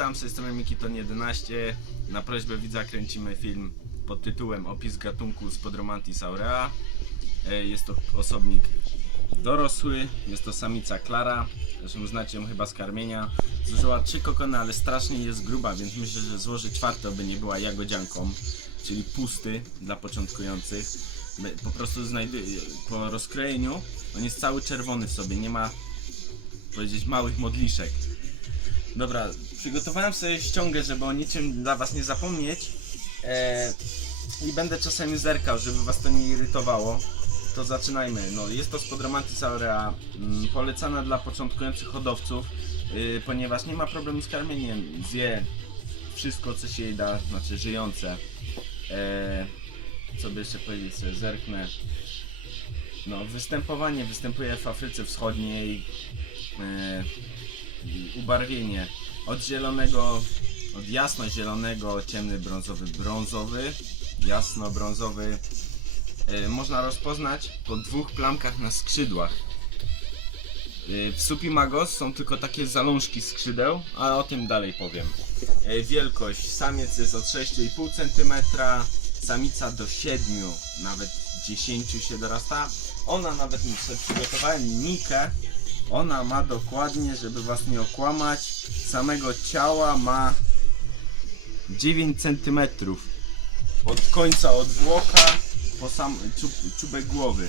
Witam, z tej strony Mikiton11. Na prośbę widza kręcimy film pod tytułem Opis gatunku Spodromantis aurea. E, Jest to osobnik dorosły, jest to samica Klara. Zresztą znacie ją chyba z karmienia. Zużyła trzy kokony, ale strasznie jest gruba, więc myślę, że złoży czwarte, aby nie była jagodzianką, czyli pusty dla początkujących. Po prostu po rozkrojeniu, on jest cały czerwony w sobie, nie ma powiedzieć małych modliszek. Dobra, przygotowałem sobie ściągę, żeby o niczym dla was nie zapomnieć. E, I będę czasami zerkał, żeby was to nie irytowało. To zaczynajmy. No, jest to Spodromantis aurea, mm, polecana dla początkujących hodowców, y, ponieważ nie ma problemu z karmieniem. Zje wszystko, co się jej da, znaczy żyjące. E, co by jeszcze powiedzieć, sobie zerknę. No, występowanie występuje w Afryce Wschodniej. E, ubarwienie od zielonego, od jasno-zielonego, ciemny brązowy, brązowy, jasno-brązowy. E, można rozpoznać po dwóch plamkach na skrzydłach. E, w Supimagos są tylko takie zalążki skrzydeł, ale o tym dalej powiem. E, wielkość samiec jest od 6,5 cm, samica do 7, nawet 10 się dorasta. Ona nawet mi sobie przygotowałem linijkę. Ona ma dokładnie, żeby was nie okłamać, samego ciała ma 9 cm. Od końca odwłoka po sam czub, czubek głowy.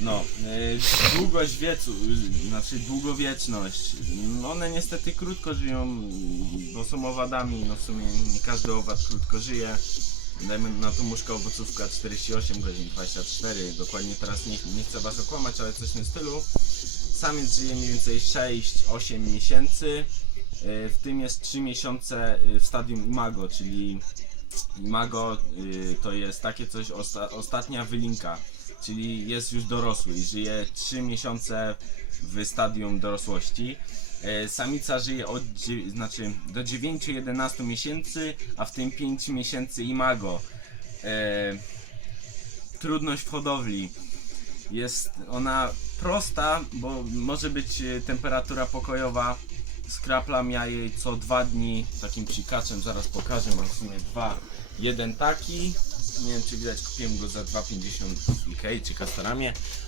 No, yy, długość wiecu, yy, znaczy długowieczność. No one niestety krótko żyją, bo są owadami, no w sumie nie każdy owad krótko żyje. Dajmy na to muszka owocówka 48 godzin, 24, dokładnie teraz nie, nie chcę was okłamać, ale coś w tym stylu. Samiec żyje mniej więcej 6-8 miesięcy, yy, w tym jest 3 miesiące yy, w stadium imago, czyli imago yy, to jest takie coś, osta ostatnia wylinka, czyli jest już dorosły i żyje 3 miesiące w stadium dorosłości. E, Samica żyje od, znaczy do 9-11 miesięcy, a w tym 5 miesięcy imago. E, trudność w hodowli. Jest ona prosta, bo może być e, temperatura pokojowa. Skraplam ja jej co dwa dni takim psikaczem, zaraz pokażę, mam w sumie dwa. Jeden taki, nie wiem czy widać, kupiłem go za 2,50 w Ikei czy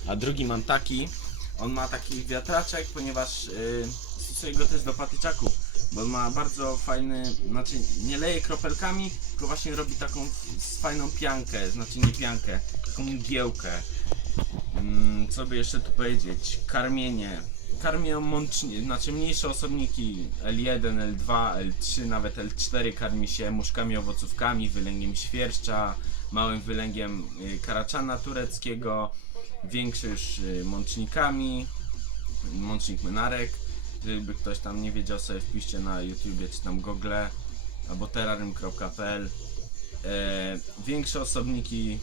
a drugi mam taki, on ma taki wiatraczek, ponieważ yy, stosuję go też do patyczaków, bo on ma bardzo fajny, znaczy nie leje kropelkami, tylko właśnie robi taką fajną piankę, znaczy nie piankę, taką mgiełkę. Co by jeszcze tu powiedzieć? Karmienie. Karmią mącznie, znaczy mniejsze osobniki L1, L2, L3, nawet L4 karmi się muszkami owocówkami, wylęgiem świerszcza, małym wylęgiem y, karaczana tureckiego, większy już y, mącznikami, mącznik menarek. Gdyby ktoś tam nie wiedział sobie wpiszcie na YouTubie czy tam Google albo terrarium.pl e, Większe osobniki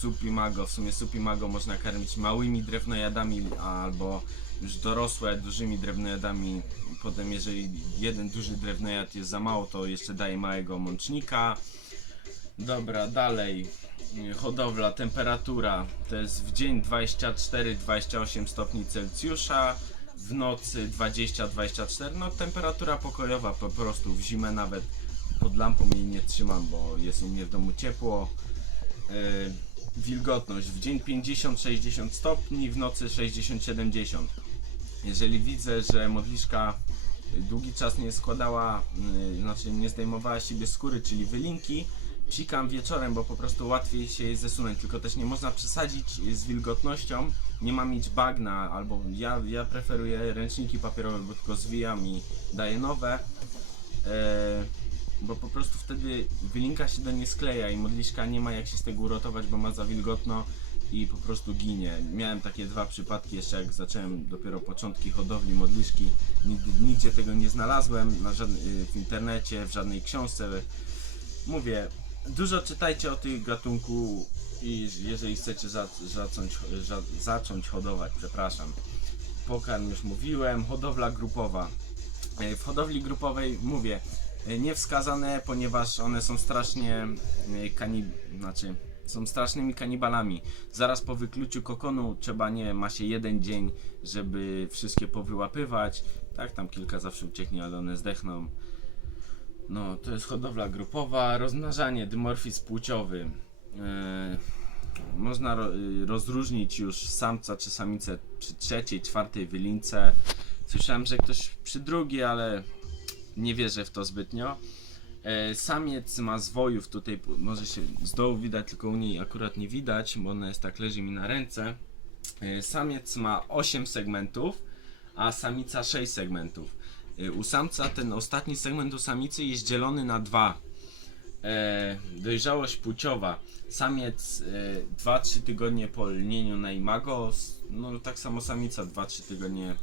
Supimago, w sumie Supimago można karmić małymi drewnojadami albo już dorosłe dużymi drewnojadami. Potem jeżeli jeden duży drewnojad jest za mało, to jeszcze daje małego mącznika. Dobra, dalej. Hodowla, temperatura to jest w dzień 24-28 stopni Celsjusza, w nocy 20-24. No temperatura pokojowa po prostu w zimę nawet pod lampą jej nie trzymam, bo jest u mnie w domu ciepło. Yy, wilgotność. W dzień 50-60 stopni, w nocy 60-70. Jeżeli widzę, że modliszka długi czas nie składała, yy, znaczy nie zdejmowała siebie skóry, czyli wylinki, psikam wieczorem, bo po prostu łatwiej się jej zesunąć, tylko też nie można przesadzić z wilgotnością, nie ma mieć bagna, albo ja, ja preferuję ręczniki papierowe, bo tylko zwijam i daję nowe, e, bo po prostu wtedy wylinka się do niej skleja i modliszka nie ma jak się z tego uratować, bo ma za wilgotno i po prostu ginie. Miałem takie dwa przypadki jeszcze jak zacząłem dopiero początki hodowli modliszki, nigdy, nigdzie tego nie znalazłem, na żadny, w internecie, w żadnej książce, mówię, dużo czytajcie o tych gatunku i jeżeli chcecie za, zacząć, za, zacząć hodować, przepraszam. Pokarm już mówiłem, hodowla grupowa. E, W hodowli grupowej mówię, niewskazane, ponieważ one są strasznie e, kanib... znaczy są strasznymi kanibalami. Zaraz po wykluciu kokonu trzeba, nie ma się jeden dzień, żeby wszystkie powyłapywać. Tak, tam kilka zawsze ucieknie, ale one zdechną. No, to jest hodowla grupowa, rozmnażanie, dymorfizm płciowy. E, można ro, rozróżnić już samca czy samicę przy trzeciej, czwartej wylince. Słyszałem, że ktoś przy drugiej, ale nie wierzę w to zbytnio. E, Samiec ma zwojów, tutaj może się z dołu widać, tylko u niej akurat nie widać, bo ona jest tak, leży mi na ręce. E, Samiec ma 8 segmentów, a samica 6 segmentów. E, U samca ten ostatni segment u samicy jest dzielony na dwa. Dojrzałość płciowa. Samiec e, 2-3 tygodnie po lnieniu na imago, no tak samo samica 2-3 tygodnie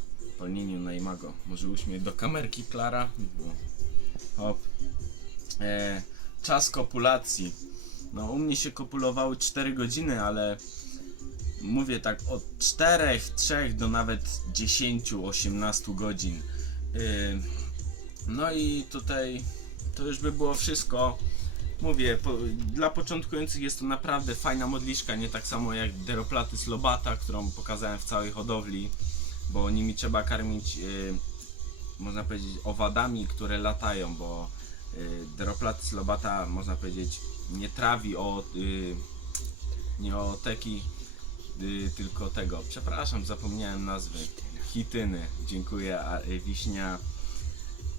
po lnieniu na imago. Może uśmiech do kamerki Klara? Hop. E, czas kopulacji. No u mnie się kopulowały 4 godziny, ale mówię tak od 4, 3 do nawet 10, 18 godzin. Y, No i tutaj to już by było wszystko. Mówię, po, dla początkujących jest to naprawdę fajna modliszka, nie tak samo jak Deroplatys lobata, którą pokazałem w całej hodowli, bo nimi trzeba karmić, y, można powiedzieć, owadami, które latają, bo y, Deroplatys lobata, można powiedzieć, nie trawi o, y, nie o teki, y, tylko tego, przepraszam, zapomniałem nazwy, chityny, dziękuję, a, y, wiśnia,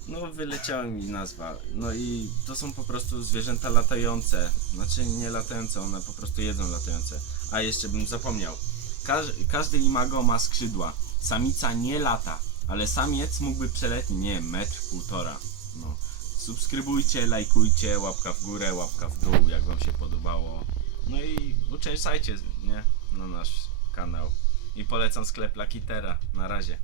no wyleciała mi nazwa, no i to są po prostu zwierzęta latające, znaczy nie latające, one po prostu jedzą latające, a jeszcze bym zapomniał, Każ, każdy imago ma skrzydła, samica nie lata, ale samiec mógłby przelecieć, nie metr, półtora, no. Subskrybujcie, lajkujcie, łapka w górę, łapka w dół, jak wam się podobało. No i uczęszczajcie, nie? Na nasz kanał. I polecam sklep Lakitera. Na razie.